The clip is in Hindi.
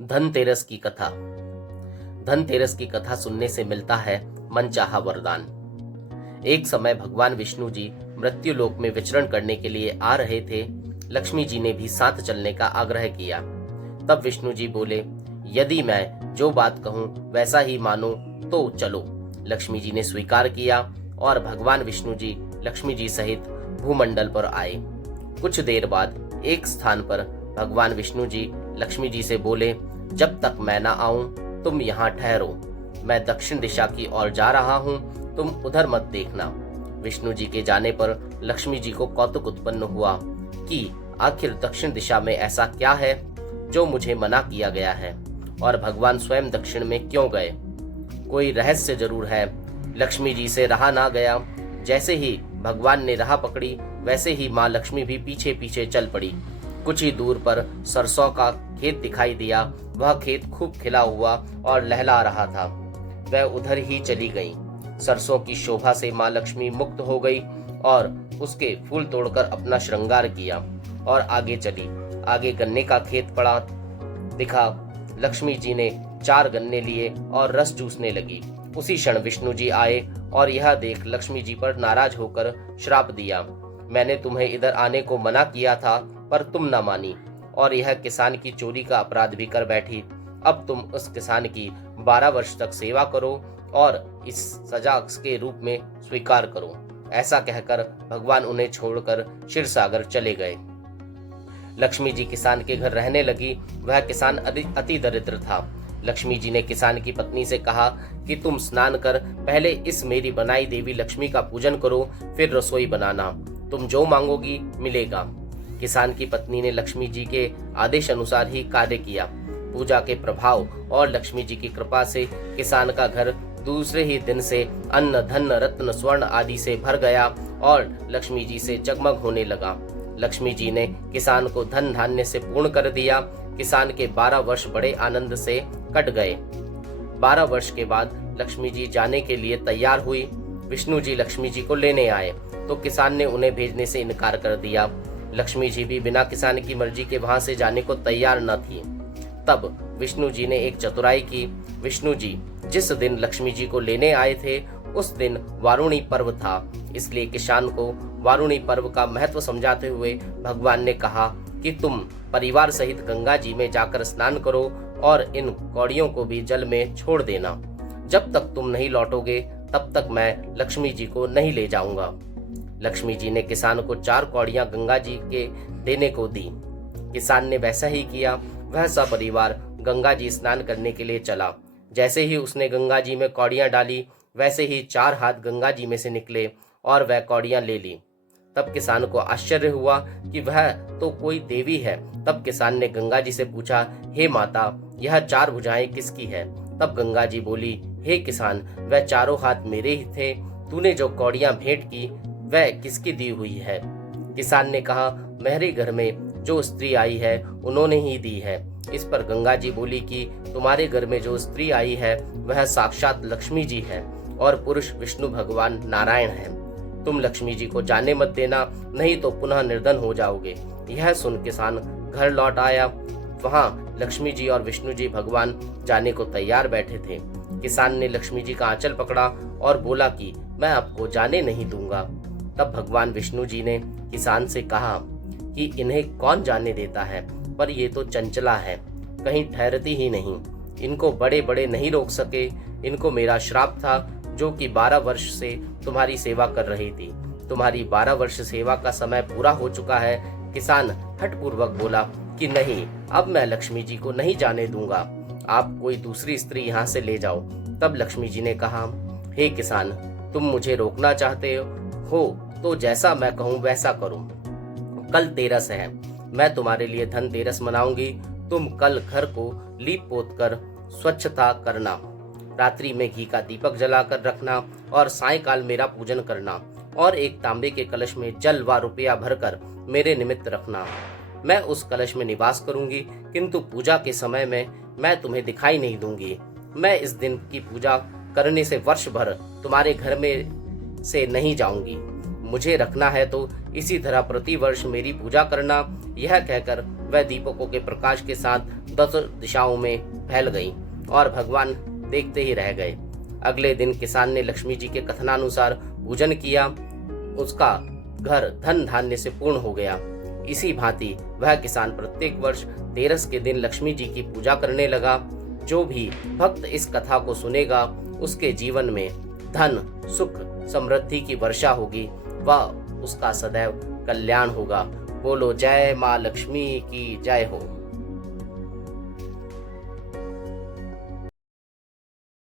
धनतेरस की कथा। धनतेरस की कथा सुनने से मिलता है मनचाहा वरदान। एक समय भगवान विष्णु जी मृत्यु लोक में विचरण करने के लिए आ रहे थे। लक्ष्मी जी ने भी साथ चलने का आग्रह किया। तब विष्णु जी बोले, यदि मैं जो बात कहूं वैसा ही मानो तो चलो। लक्ष्मी जी ने स्वीकार किया और भगवान विष्णु जी लक्ष्मी जी सहित भूमंडल पर आए। कुछ देर बाद एक स्थान पर भगवान विष्णु जी लक्ष्मी जी से बोले, जब तक मैं ना आऊं तुम यहाँ ठहरो। मैं दक्षिण दिशा की ओर जा रहा हूँ, तुम उधर मत देखना। विष्णु जी के जाने पर लक्ष्मी जी को कौतुक उत्पन्न हुआ कि आखिर दक्षिण दिशा में ऐसा क्या है जो मुझे मना किया गया है, और भगवान स्वयं दक्षिण में क्यों गए। कोई रहस्य जरूर है। लक्ष्मी जी से रहा ना गया। जैसे ही भगवान ने राह पकड़ी वैसे ही माँ लक्ष्मी भी पीछे पीछे चल पड़ी। कुछ ही दूर पर सरसों का खेत दिखाई दिया। वह खेत खूब खिला हुआ और लहला रहा था। वह उधर ही चली गई। सरसों की शोभा से माँ लक्ष्मी मुक्त हो गई और उसके फूल तोड़कर अपना श्रृंगार किया और आगे चली। आगे गन्ने का खेत पड़ा दिखा। लक्ष्मी जी ने 4 गन्ने लिए और रस चूसने लगी। उसी क्षण विष्णु जी आए और यह देख लक्ष्मी जी पर नाराज होकर श्राप दिया, मैंने तुम्हें इधर आने को मना किया था पर तुम न मानी, और यह किसान की चोरी का अपराध भी कर बैठी। अब तुम उस किसान की 12 वर्ष तक सेवा करो और इस सजा के रूप में स्वीकार करो। ऐसा कहकर भगवान उन्हें छोड़कर क्षीरसागर चले गए। लक्ष्मी जी किसान के घर रहने लगी। वह किसान अति दरिद्र था। लक्ष्मी जी ने किसान की पत्नी से कहा कि तुम स्नान कर पहले इस मेरी बनाई देवी लक्ष्मी का पूजन करो, फिर रसोई बनाना। तुम जो मांगोगी मिलेगा। किसान की पत्नी ने लक्ष्मी जी के आदेश अनुसार ही कार्य किया। पूजा के प्रभाव और लक्ष्मी जी की कृपा से किसान का घर दूसरे ही दिन से अन्न धन रत्न स्वर्ण आदि से भर गया और लक्ष्मी जी से जगमग होने लगा। लक्ष्मी जी ने किसान को धन धान्य से पूर्ण कर दिया। किसान के 12 वर्ष बड़े आनंद से कट गए। 12 वर्ष के बाद लक्ष्मी जी जाने के लिए तैयार हुई। विष्णु जी लक्ष्मी जी को लेने आए तो किसान ने उन्हें भेजने से इनकार कर दिया। लक्ष्मी जी भी बिना किसान की मर्जी के वहां से जाने को तैयार न थी। तब विष्णु जी ने एक चतुराई की। विष्णु जी जिस दिन लक्ष्मी जी को लेने आए थे उस दिन वारुणी पर्व था, इसलिए किसान को वारुणी पर्व का महत्व समझाते हुए भगवान ने कहा कि तुम परिवार सहित गंगा जी में जाकर स्नान करो और इन कौड़ियों को भी जल में छोड़ देना। जब तक तुम नहीं लौटोगे तब तक मैं लक्ष्मी जी को नहीं ले जाऊंगा। लक्ष्मी जी ने किसान को 4 कौड़ियां गंगा जी के देने को दी। किसान ने वैसा ही किया। वह सपरिवार गंगा जी स्नान करने के लिए चला। जैसे ही उसने गंगा जी में कौड़ियां डाली वैसे ही 4 हाथ गंगा जी में से निकले और वह कौड़ियां ले ली। तब किसान को आश्चर्य हुआ कि वह तो कोई देवी है। तब किसान ने गंगा जी से पूछा, हे माता, यह 4 भुजाएं किसकी है? तब गंगा जी बोली, हे किसान, वह चारों हाथ मेरे ही थे। तूने जो कौड़ियां भेंट की वह किसकी दी हुई है? किसान ने कहा, मेरे घर में जो स्त्री आई है उन्होंने ही दी है। इस पर गंगा जी बोली कि तुम्हारे घर में जो स्त्री आई है वह साक्षात लक्ष्मी जी है और पुरुष विष्णु भगवान नारायण है। तुम लक्ष्मी जी को जाने मत देना, नहीं तो पुनः निर्धन हो जाओगे। यह सुन किसान घर लौट आया। वहां लक्ष्मी जी और विष्णु जी भगवान जाने को तैयार बैठे थे। किसान ने लक्ष्मी जी का आंचल पकड़ा और बोला कि मैं आपको जाने नहीं दूंगा। तब भगवान विष्णु जी ने किसान से कहा कि इन्हें कौन जाने देता है, पर ये तो चंचला है, कहीं ठहरती ही नहीं। इनको बड़े बड़े नहीं रोक सके। इनको मेरा श्राप था जो कि 12 वर्ष से तुम्हारी सेवा कर रही थी। तुम्हारी 12 वर्ष सेवा का समय पूरा हो चुका है। किसान हठपूर्वक बोला कि नहीं, अब मैं लक्ष्मी जी को नहीं जाने दूंगा। आप कोई दूसरी स्त्री यहाँ से ले जाओ। तब लक्ष्मी जी ने कहा, हे किसान, तुम मुझे रोकना चाहते हो तो जैसा मैं कहूँ वैसा करो। कल तेरस है, मैं तुम्हारे लिए धनतेरस मनाऊंगी। तुम कल घर को लीप पोत कर स्वच्छता करना, रात्रि में घी का दीपक जलाकर रखना और सायंकाल मेरा पूजन करना, और एक तांबे के कलश में जल व रुपया भरकर मेरे निमित्त रखना। मैं उस कलश में निवास करूंगी, किंतु पूजा के समय में मैं तुम्हें दिखाई नहीं दूंगी। मैं इस दिन की पूजा करने से वर्ष भर तुम्हारे घर में से नहीं जाऊंगी। मुझे रखना है तो इसी तरह प्रतिवर्ष मेरी पूजा करना। यह कहकर वह दीपकों के प्रकाश के साथ 10 दिशाओं में फैल गई और भगवान देखते ही रह गए। अगले दिन किसान ने लक्ष्मी जी के कथनानुसार पूजन किया। उसका घर धन धान्य से पूर्ण हो गया। इसी भांति वह किसान प्रत्येक वर्ष तेरस के दिन लक्ष्मी जी की पूजा करने लगा। जो भी भक्त इस कथा को सुनेगा उसके जीवन में धन, सुख, समृद्धि की वर्षा होगी व उसका सदैव कल्याण होगा। बोलो जय माँ लक्ष्मी की जय हो।